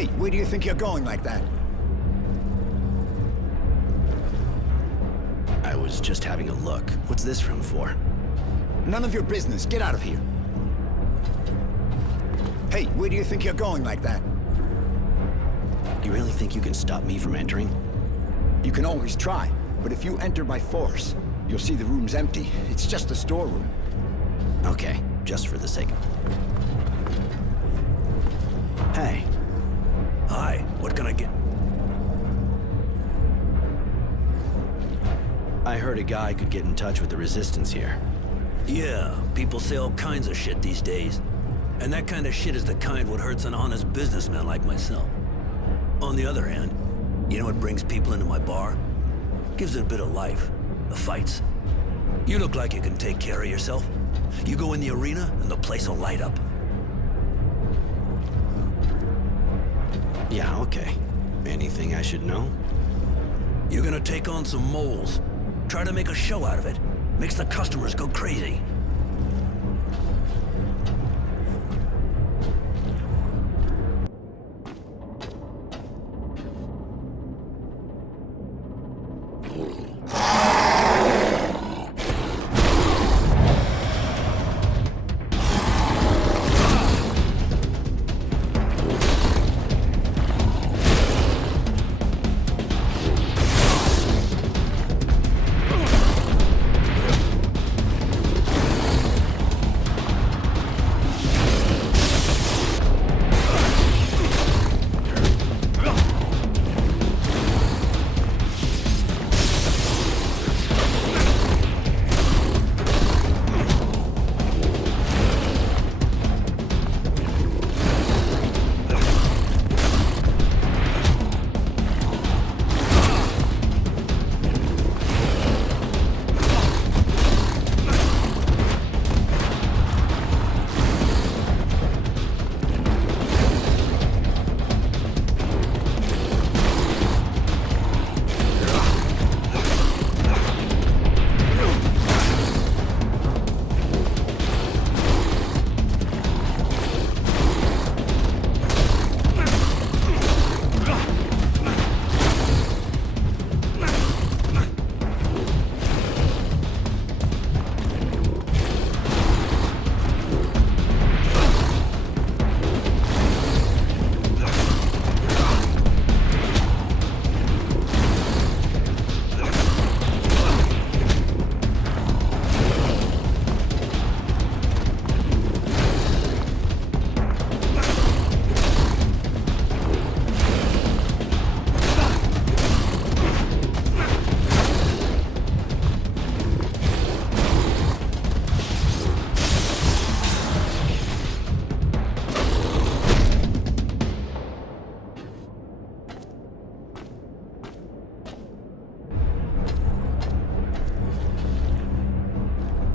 Hey, where do you think you're going like that? I was just having a look. What's this room for? None of your business. Get out of here. Hey, where do you think you're going like that? You really think you can stop me from entering? You can always try, but if you enter by force, you'll see the room's empty. It's just a storeroom. Okay, just for the sake of... Hey. Hi, what can I get? I heard a guy could get in touch with the Resistance here. Yeah, people say all kinds of shit these days. And that kind of shit is the kind what hurts an honest businessman like myself. On the other hand, you know what brings people into my bar? Gives it a bit of life. The fights. You look like you can take care of yourself. You go in the arena and the place will light up. Yeah, okay. Anything I should know? You're gonna take on some moles. Try to make a show out of it. Makes the customers go crazy.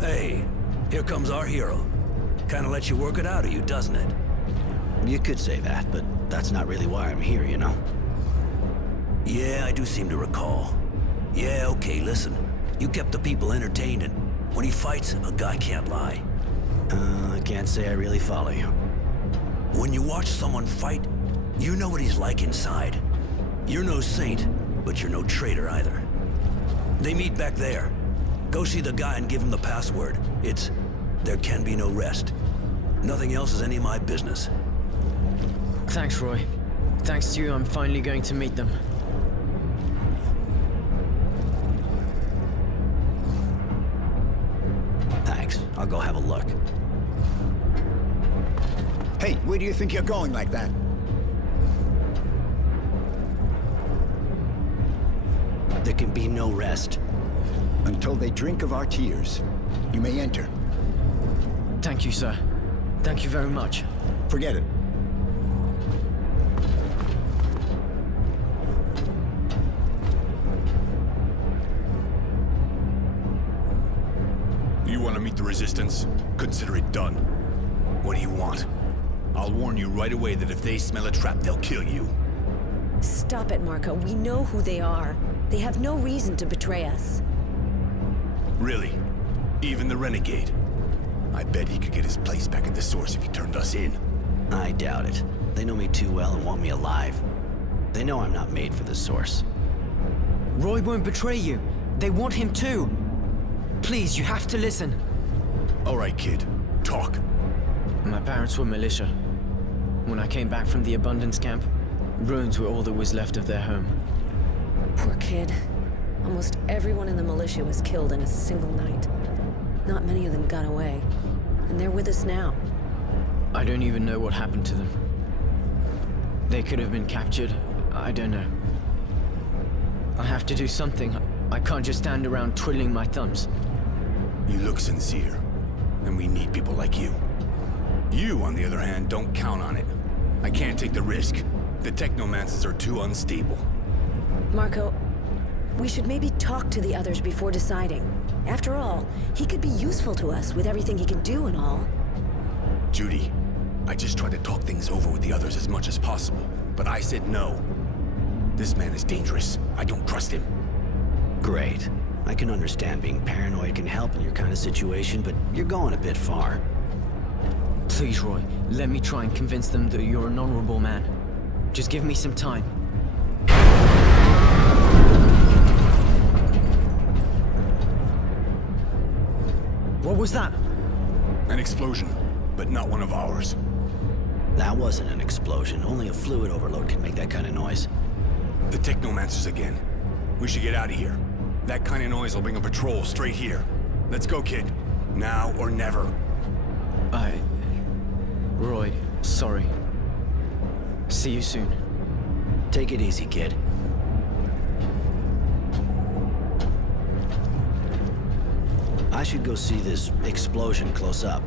Hey, here comes our hero. Kinda lets you work it out of you, doesn't it? You could say that, but that's not really why I'm here, you know? Yeah, I do seem to recall. Yeah, okay, listen. You kept the people entertained, and when he fights, a guy can't lie. I can't say I really follow you. When you watch someone fight, you know what he's like inside. You're no saint, but you're no traitor either. They meet back there. Go see the guy and give him the password. It's, there can be no rest. Nothing else is any of my business. Thanks, Roy. Thanks to you, I'm finally going to meet them. Thanks. I'll go have a look. Hey, where do you think you're going like that? There can be no rest. Until they drink of our tears. You may enter. Thank you, sir. Thank you very much. Forget it. You want to meet the Resistance? Consider it done. What do you want? I'll warn you right away that if they smell a trap, they'll kill you. Stop it, Marco. We know who they are. They have no reason to betray us. Really? Even the Renegade? I bet he could get his place back at the Source if he turned us in. I doubt it. They know me too well and want me alive. They know I'm not made for the Source. Roy won't betray you. They want him too. Please, you have to listen. All right, kid. Talk. My parents were militia. When I came back from the Abundance camp, ruins were all that was left of their home. Poor kid. Almost everyone in the militia was killed in a single night. Not many of them got away. And they're with us now. I don't even know what happened to them. They could have been captured. I don't know. I have to do something. I can't just stand around twiddling my thumbs. You look sincere, and we need people like you. You, on the other hand, don't count on it. I can't take the risk. The Technomancers are too unstable. Marco, we should maybe talk to the others before deciding. After all, he could be useful to us with everything he can do and all. Judy, I just tried to talk things over with the others as much as possible, but I said no. This man is dangerous. I don't trust him. Great. I can understand being paranoid can help in your kind of situation, but you're going a bit far. Please, Roy, let me try and convince them that you're an honorable man. Just give me some time. What was that? An explosion, but not one of ours. That wasn't an explosion. Only a fluid overload can make that kind of noise. The Technomancers again. We should get out of here. That kind of noise will bring a patrol straight here. Let's go, kid. Now or never. Roy, sorry. See you soon. Take it easy, kid. I should go see this explosion close up.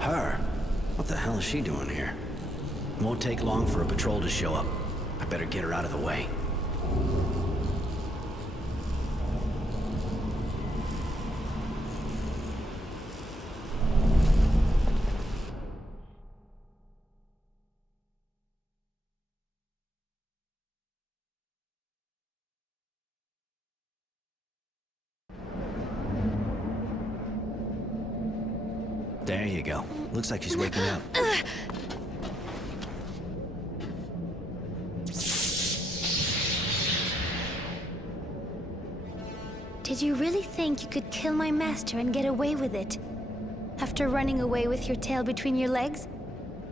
Her? What the hell is she doing here? Won't take long for a patrol to show up. I better get her out of the way. There you go. Looks like she's waking up. Did you really think you could kill my master and get away with it? After running away with your tail between your legs?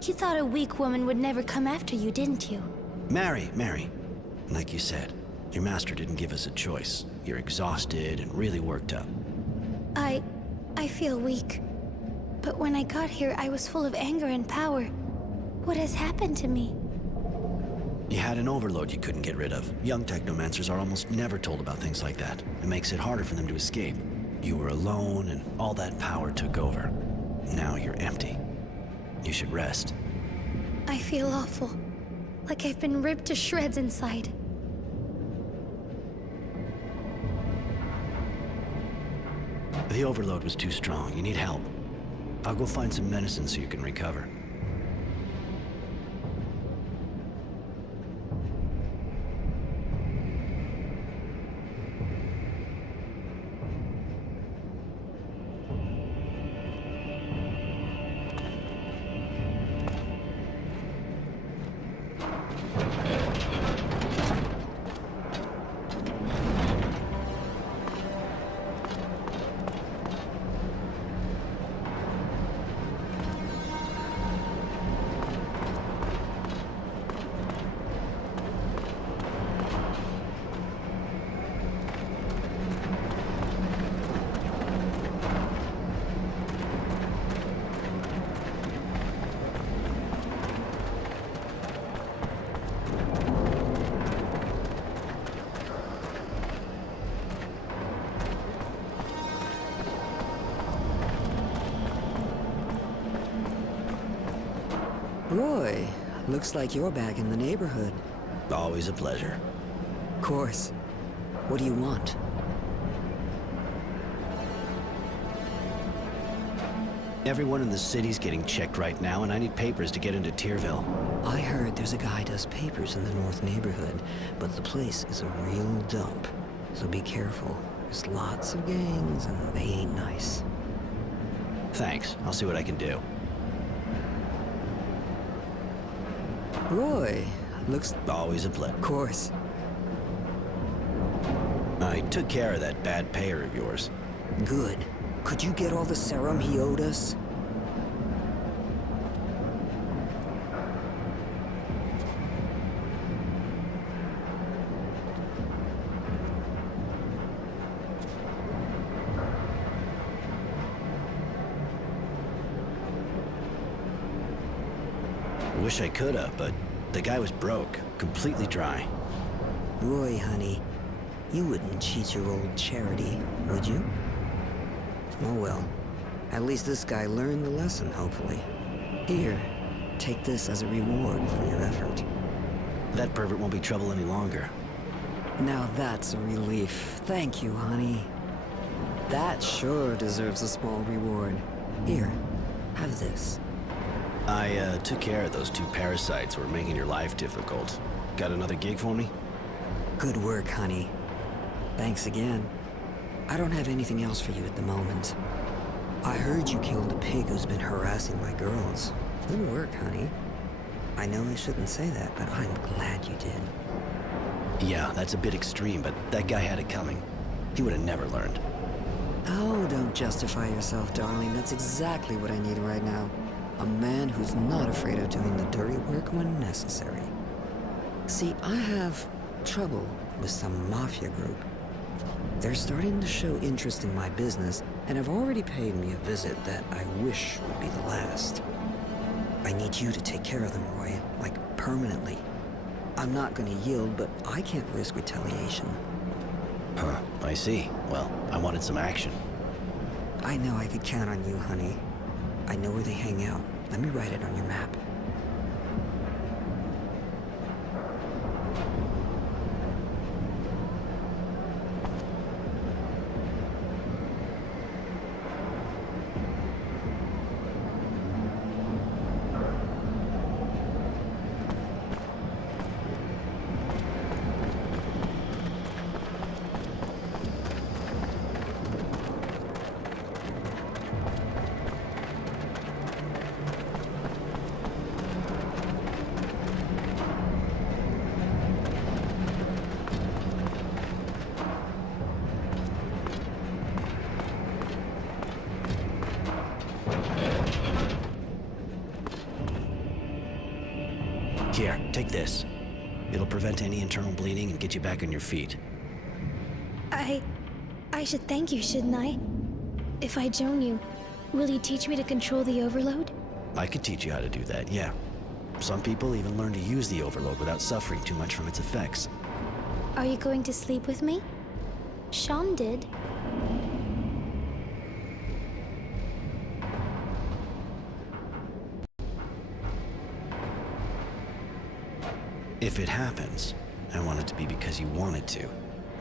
You thought a weak woman would never come after you, didn't you? Mary. Like you said, your master didn't give us a choice. You're exhausted and really worked up. I feel weak. But when I got here, I was full of anger and power. What has happened to me? You had an overload you couldn't get rid of. Young technomancers are almost never told about things like that. It makes it harder for them to escape. You were alone, and all that power took over. Now you're empty. You should rest. I feel awful. Like I've been ripped to shreds inside. The overload was too strong. You need help. I'll go find some medicine so you can recover. Roy, looks like you're back in the neighborhood. Always a pleasure. Of course. What do you want? Everyone in the city's getting checked right now, and I need papers to get into Tyrville. I heard there's a guy does papers in the North neighborhood, but the place is a real dump. So be careful. There's lots of gangs, and they ain't nice. Thanks. I'll see what I can do. Roy, looks... Always a pleasure. Of course. I took care of that bad payer of yours. Good. Could you get all the serum he owed us? Wish I could've, but the guy was broke, completely dry. Roy, honey, you wouldn't cheat your old charity, would you? Oh well. At least this guy learned the lesson, hopefully. Here, take this as a reward for your effort. That pervert won't be trouble any longer. Now that's a relief. Thank you, honey. That sure deserves a small reward. Here, have this. I took care of those two parasites who were making your life difficult. Got another gig for me? Good work, honey. Thanks again. I don't have anything else for you at the moment. I heard you killed the pig who's been harassing my girls. Good work, honey. I know I shouldn't say that, but I'm glad you did. Yeah, that's a bit extreme, but that guy had it coming. He would have never learned. Oh, don't justify yourself, darling. That's exactly what I need right now. A man who's not afraid of doing the dirty work when necessary. See, I have trouble with some mafia group. They're starting to show interest in my business and have already paid me a visit that I wish would be the last. I need you to take care of them, Roy, like permanently. I'm not gonna yield, but I can't risk retaliation. Huh, I see. Well, I wanted some action. I know I could count on you, honey. I know where they hang out. Let me write it on your map. Here, take this. It'll prevent any internal bleeding and get you back on your feet. I should thank you, shouldn't I? If I join you, will you teach me to control the overload? I could teach you how to do that, yeah. Some people even learn to use the overload without suffering too much from its effects. Are you going to sleep with me? Sean did. If it happens, I want it to be because you want it to,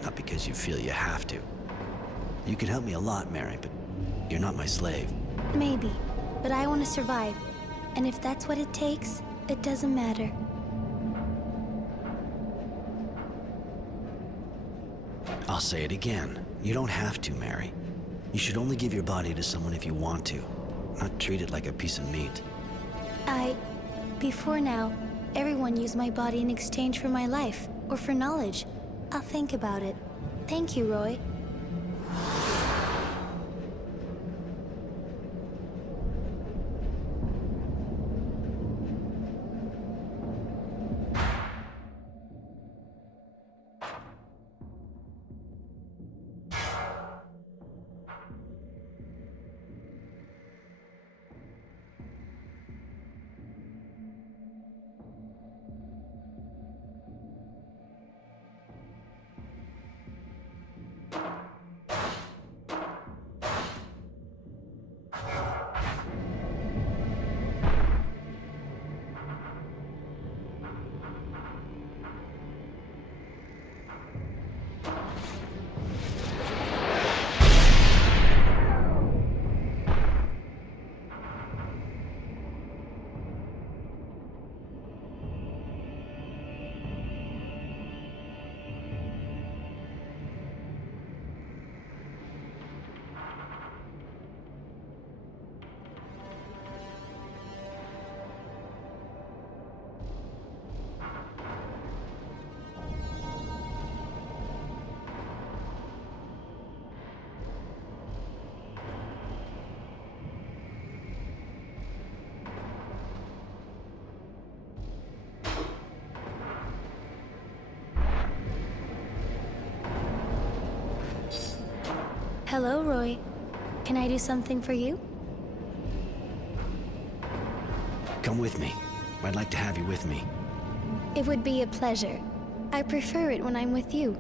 not because you feel you have to. You can help me a lot, Mary, but you're not my slave. Maybe, but I want to survive. And if that's what it takes, it doesn't matter. I'll say it again. You don't have to, Mary. You should only give your body to someone if you want to, not treat it like a piece of meat. Before now, everyone used my body in exchange for my life, or for knowledge. I'll think about it. Thank you, Roy. Hello, Roy. Can I do something for you? Come with me. I'd like to have you with me. It would be a pleasure. I prefer it when I'm with you.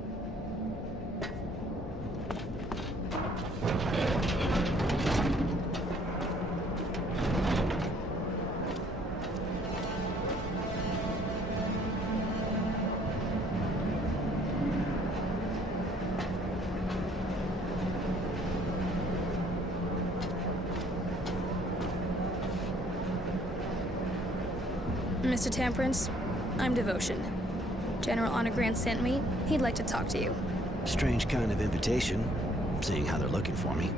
Mr. Temperance, I'm Devotion. General Honor Grant sent me. He'd like to talk to you. Strange kind of invitation, seeing how they're looking for me.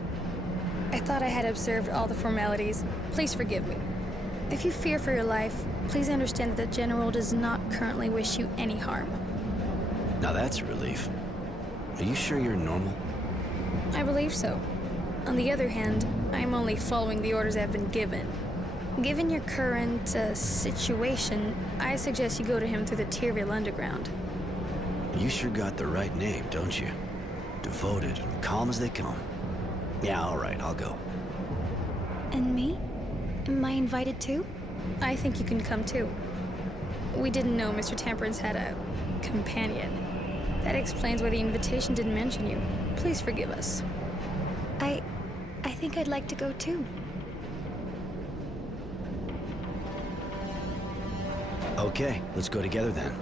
I thought I had observed all the formalities. Please forgive me. If you fear for your life, please understand that the General does not currently wish you any harm. Now that's a relief. Are you sure you're normal? I believe so. On the other hand, I am only following the orders I've been given. Given your current situation, I suggest you go to him through the Tyrville Underground. You sure got the right name, don't you? Devoted and calm as they come. Yeah, all right, I'll go. And me? Am I invited too? I think you can come too. We didn't know Mr. Temperance had a companion. That explains why the invitation didn't mention you. Please forgive us. I think I'd like to go too. Okay, let's go together then.